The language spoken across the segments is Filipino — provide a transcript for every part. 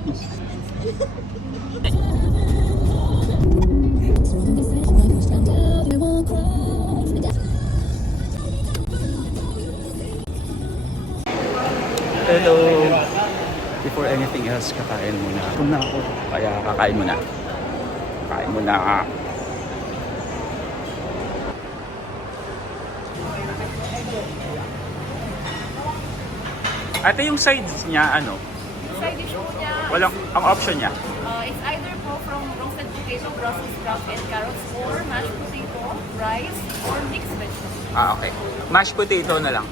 Hello! Before anything else, kakain muna. Ako na ako. Kaya kakain muna. Kakain muna. Ate, yung sides niya, ano? Walang, ang option niya? Uh, it's either po from roasted potato, Brussels sprouts, and carrots, or mashed potato, rice, or mixed vegetables. Ah, okay. Mashed potato na lang.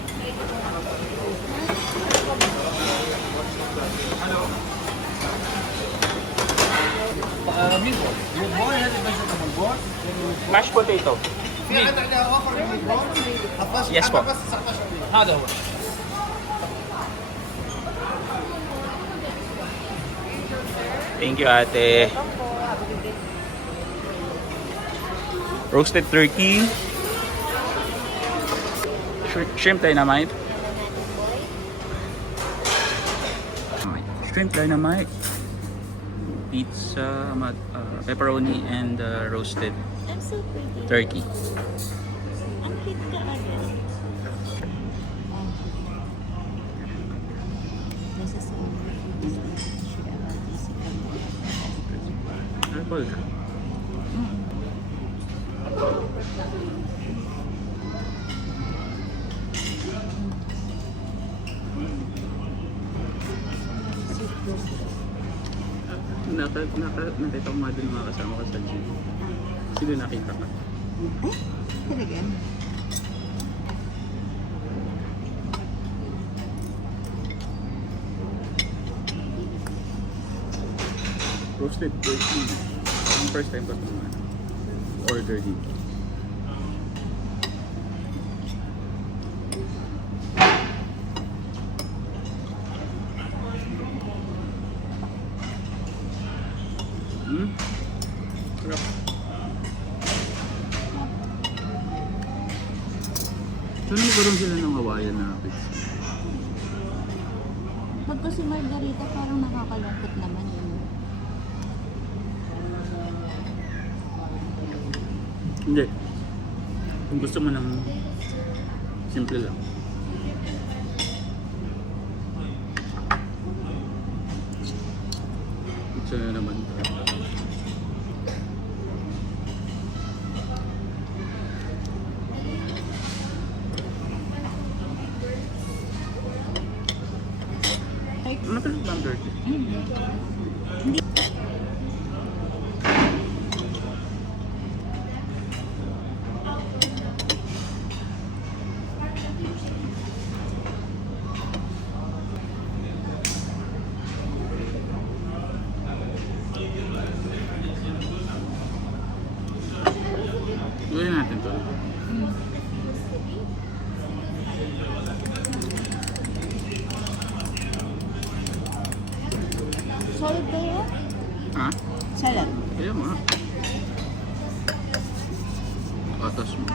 Hello. Uh, meatball. Meatball has a vegetable board. Mashed potato. Meat. Yes po. How the Thank you, ate. Roasted turkey. Shri- Shrimp dynamite. Shrimp dynamite. Pizza, uh, pepperoni, and uh, roasted so turkey. Ang cute ka agad. Nasa sa Purple. Naka, naka, nakita ko nga din mga kasama ko sa gym. Sino nakita ka? Talaga? Roasted turkey. Yung first time ko ito order dito. Hmm? Sarap. Saan magkaroon sila ng Hawaiian na pizza? Pag kasi margarita, parang nakakalungkot naman yun. Hindi. Kung gusto mo ng simple lang. Ito na naman. Masarap ba ang turkey? Gawin natin to. Solid ba yun? Ha? Salad. Kaya nga. Atas mo.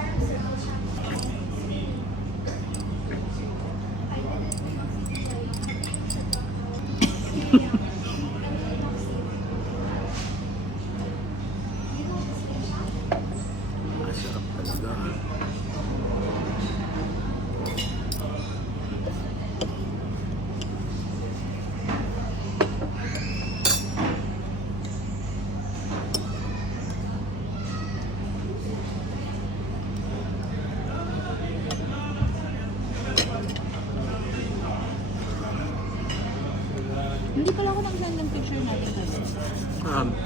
なんだ。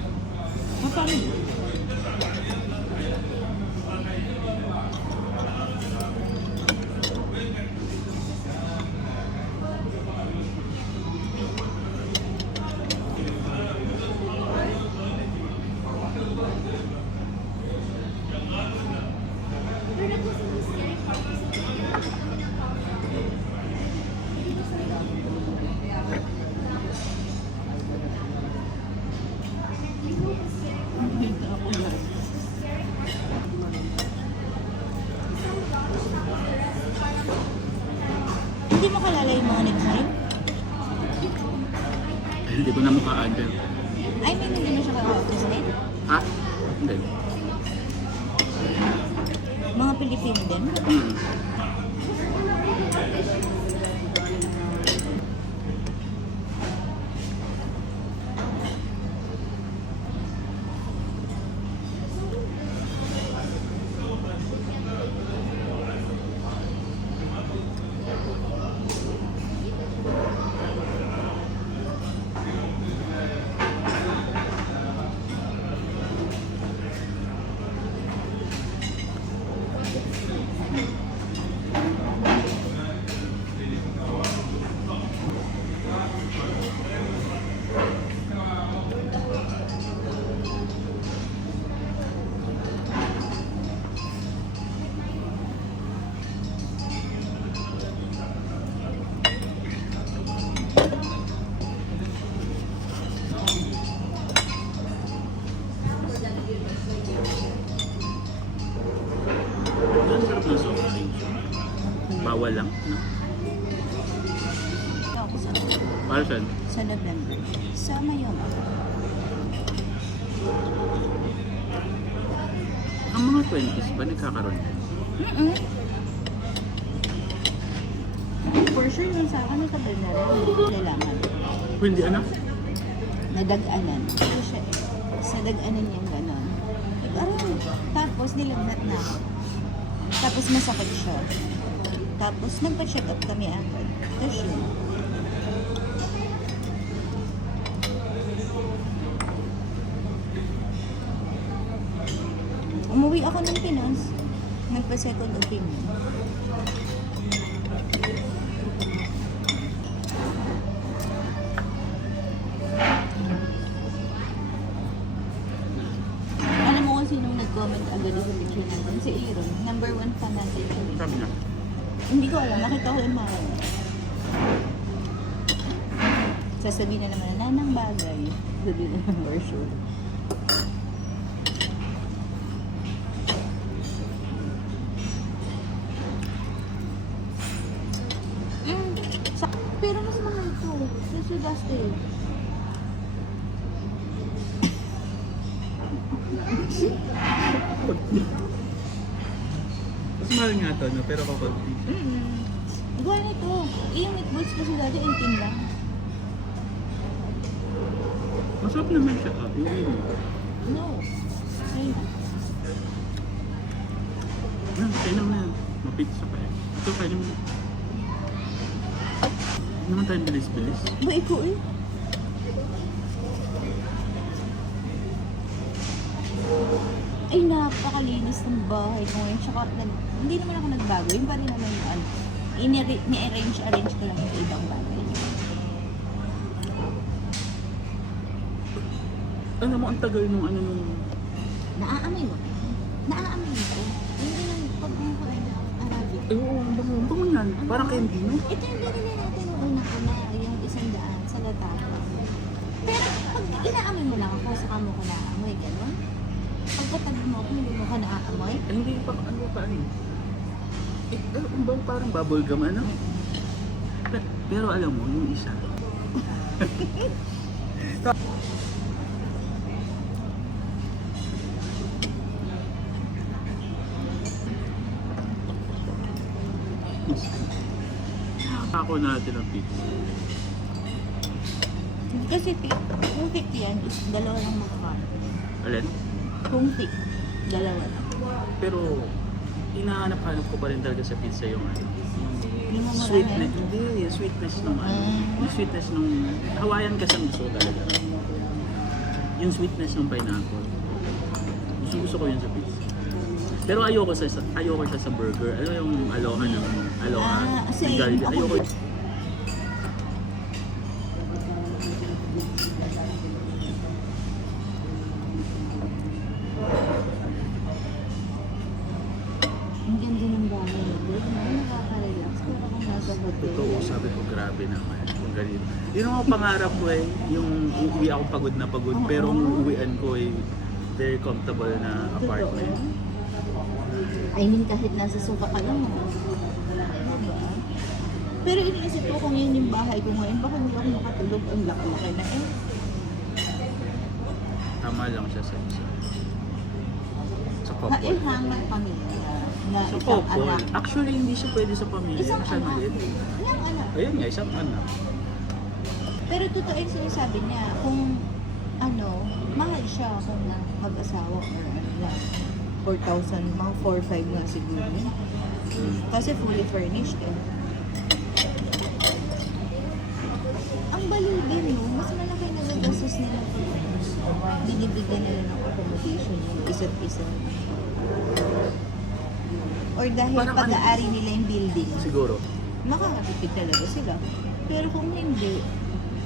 20s ba nagkakaroon yan? Mm-mm. For sure yun sa akin, natagal na rin. Lalaman. Hindi, anak. Nadag-anan. Kasi siya, sa dag-anan niyang ganon. Aray, tapos nilagnat na ako. Tapos masakit siya. Tapos nagpa-check up kami agad. Tapos yun. Umuwi ako ng Pinas. Nagpa-second opinion. Alam mo kung sinong nag-comment agad sa picture natin? Si Aaron. Number one fan natin. Sabi. Hindi ko alam. Nakita ko yung mga Sasabihin na naman na nanang bagay. Sabi na naman for sure. Mm, sa, pero mas mahal to. Sa Sudaste. Mas mahal nga to, no? Pero kakunti. Mm. Gawa nito. Yung meatballs kasi dati 18 lang. Masarap naman siya. Ah, yung No. Ayun. Yan, kailan na. Mapizza pa eh. Ito, kaya naman. Naman tayo bilis-bilis. Ba eh. Ay, napakalinis ng bahay ko ngayon. Tsaka, hindi naman ako nagbago. Yung pa rin naman yung ano. Ini- Ni-arrange, arrange ko lang yung ibang bagay. Alam mo, ang tagal nung ano nung... Naaamoy mo? Naaamoy mo ko? Hindi lang pag ko ay Arabic. Ay, oo, ang bango. Ang bango yan. Parang candy, no? Ito yung binili natin nung una-una, yung isang daan sa Latapa. Pero pag inaamoy mo lang ako, saka mo ko naamoy, gano'n? Pagkatabi mo ako, hindi mo ka naaamoy? Hindi pa, ano pa, ano? Eh, ano, ang bango parang bubble gum, ano? Pe- Pero alam mo, yung isa. Ako natin ang pizza. Kasi ti- kung thick yan, is dalawa lang makakain. Alin? Kung thick, dalawa lang. Pero, hinahanap-hanap ko pa rin talaga sa pizza yung ano. Hindi mo marami. Sweetness, hindi, yung sweetness nung ano. Mm. Yung sweetness nung, Hawaiian kasi gusto ko talaga. Yung sweetness ng pineapple. Gusto, gusto ko yun sa pizza. Pero ayoko sa ayoko siya sa burger. Ano yung aloha ng aloha? Ah, same. ng. Ako Ayoko. Pangarap ko eh. Yung uuwi ako pagod na pagod. Pero ang uuwian ko eh, very comfortable na apartment. I mean, kahit nasa sofa ka lang. Pero iniisip ko kung yun yung bahay ko ngayon, baka hindi ako makatulog. Ang laki-laki na eh. Tama lang siya sa isa. Sa couple. Mailhang ng pamilya na Sa isang couple. anak. Actually, hindi siya pwede sa pamilya. Isang Siya anak. maliit. Ilang anak. Ayun nga, isang anak. Pero totoo yung sinasabi niya, kung ano, mahal siya kung na mag-asawa or ano lang. 4,000, mga 4,500 nga siguro. Kasi fully furnished eh. Ang baliw din, no? Mas malaki na nagastos nila pag binibigyan nila ng accommodation yung isa't isa. Or dahil Parang ano- pag-aari nila yung building, Siguro. makakatipid talaga sila. Pero kung hindi,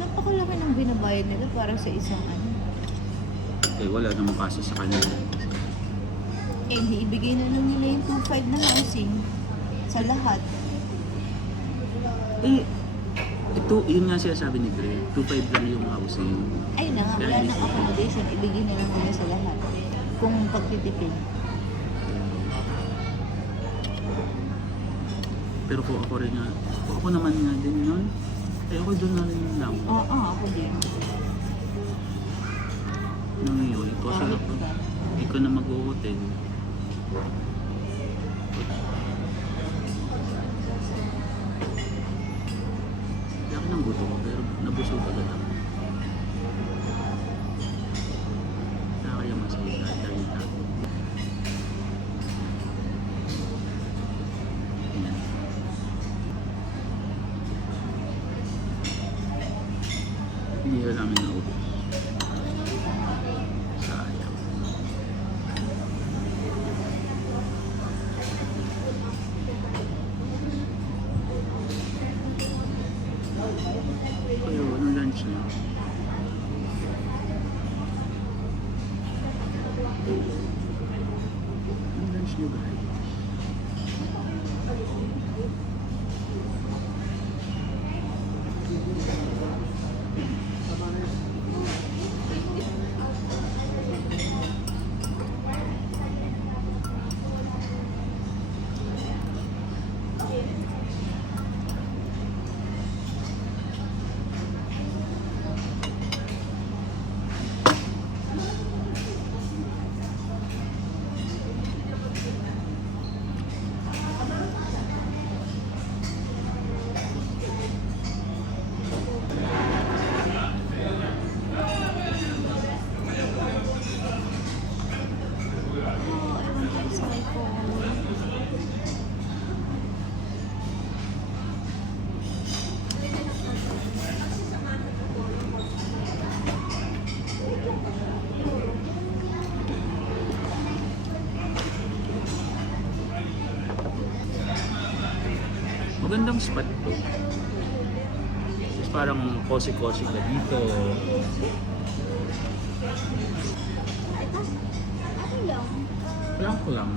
napakalaki ng binabayad nila para sa isang ano. Eh, wala namang kaso sa kanila. Eh, hindi ibigay na lang nila yung 2.5 na housing sa lahat. Eh, ito, yun nga siya sabi ni Gray. 2.5 lang yung housing. Ayun na nga, wala nang accommodation, ibigay na lang nila sa lahat. Kung pagtitipid. Pero kung ako rin nga, kung ako naman nga din nun, eh ako doon na rin lang. Oo, oo, ako din. Nung yun, kasi Kahit ako, ba? ikaw na mag-hotel. Laki ng gusto ko, pero nabusog agad ako. Nakakaya masaya dahil na. Yan. Hindi namin naubos. Magandang spot to. Tapos parang cozy-cozy ka dito. Lang? Ko lang.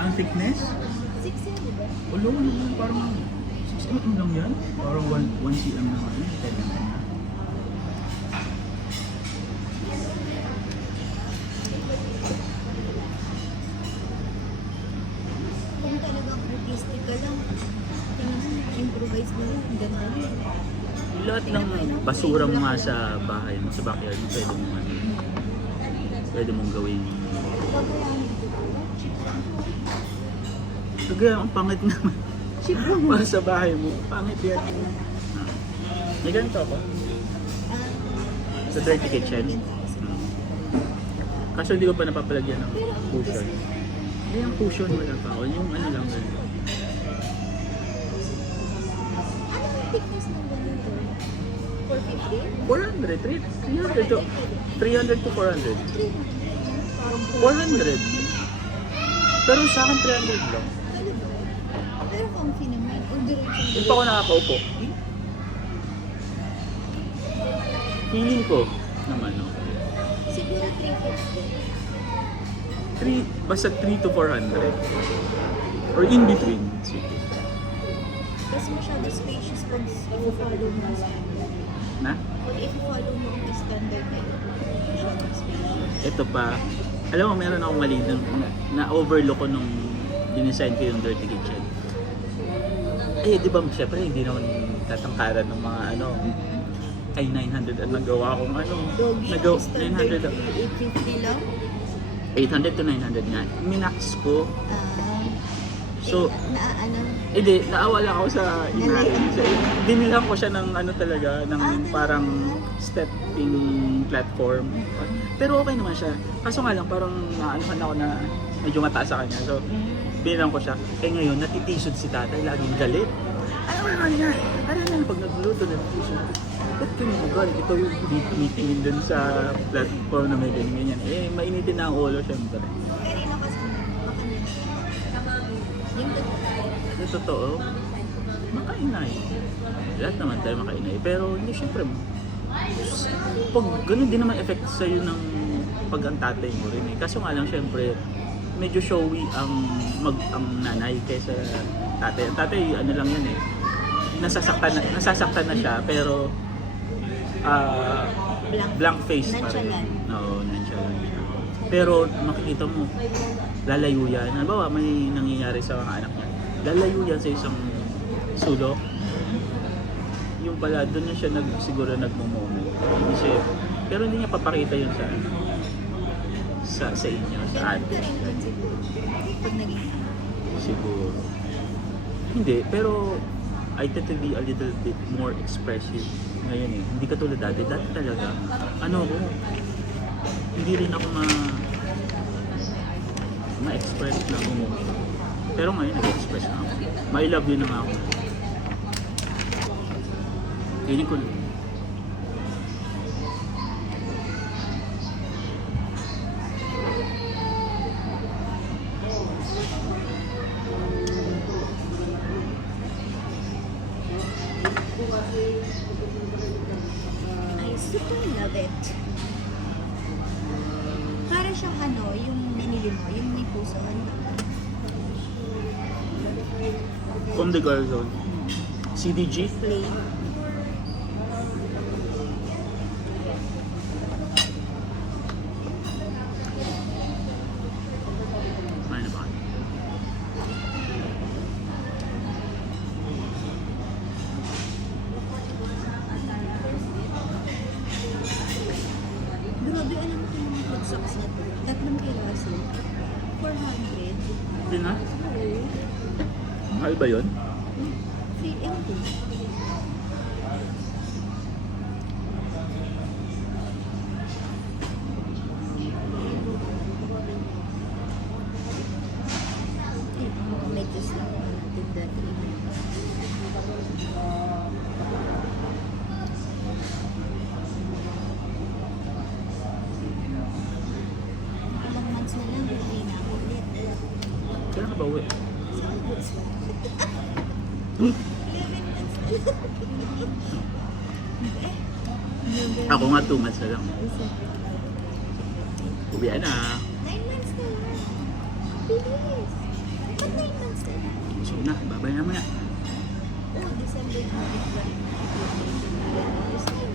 Ang thickness? Six yan, di ba? Ulo, naman, parang 6 mm lang yan. Parang 1, 1 cm na ano, 10 mm na. Kung talagang artistic ka lang, tingnan mo, improvise mo lang, ang ganda rin. Yung lahat ng basura mo nga sa bahay mo, sa backyard mo, pwede mong ano, pwede mong gawin. Kagaya, ang pangit naman. Para sa bahay mo, pangit yan. May ganito ako. Sa dirty kitchen. Kaso hindi ko pa napapalagyan ng cushion. Hindi yung cushion wala pa ako. Yung ano lang ganito. 400, 300 to 300 to 400. 400. Pero sa akin 300 lang. Pero comfy naman. Hindi pa ako nakakaupo. Feeling ko naman, no? Siguro 350. 3, basta 3 to 400. Or in between. Sige. Kasi masyado spacious pag i-follow mo ang Na? Pag i-follow mo ang standard na. Ito pa, alam mo, meron akong mali dun, na-overlook ko nung dinisign ko yung Dirty Kitchen. Eh, di ba, syempre, hindi naman tatangkaran ng mga ano, ay 900 at nagawa akong ano, nagawa, standard 900, 850 lang. 800 to 900 nga. Minax ko. Ah, So, eh, na, ano, hindi, naawala ako sa. Sa, binilhan ko siya ng ano talaga, ng Ah, parang stepping platform. Pero okay naman siya. Kaso nga lang, parang naanuhan ako na medyo mataas sa kanya. So, binilhan ko siya. Eh ngayon, natitisod si tatay, laging galit. Ano naman yan? Ano na, pag nagluluto, natitisod. Ba't ka mo galit? Ito yung meeting dun sa platform na may ganyan. Eh, mainitin na ang ulo, syempre. Totoo, Sa makainay. Lahat naman tayo makainay. Pero hindi syempre, pag ganun din naman effect sa'yo ng pag ang tatay mo rin eh. Kaso nga lang syempre, medyo showy ang mag ang nanay kaysa tatay. Ang tatay, ano lang yan eh. Nasasaktan na, nasasaktan na siya, pero ah Blank. blank face pa rin. Oo, nonchalant siya. Pero makikita mo, lalayo yan. Halimbawa, may nangyayari sa mga anak niya. Lalayo yan sa isang sulok. Yung pala, doon na siya nag, siguro nagmo-moment. Hindi siya, pero hindi niya papakita yun sa sa sa inyo, sa atin. Siguro. Hindi, pero I tend to be a little bit more expressive ngayon eh. Hindi katulad dati. Dati talaga, ano ako, hindi rin ako ma ma-express na umuwi. Pero ngayon, nag-express na ako. My love yun na nga ako. Feeling ko I super love it. Para siyang ano, yung binili mo, yung may puso, ano? From the girl zone. CDG? Play. Ano? Grabe, alam mo kung mga food socks na to. Tatlong piraso. 400. Hindi na? Na ako ulit. Kailan ka ba uwi? Sa months na. 11 months na lang. Eh, November. Ako nga 2 months na lang. Na. Nine months na lang. Bilis. Ba't nine months na lang? So na, babay na muna. Oh, December 21. December.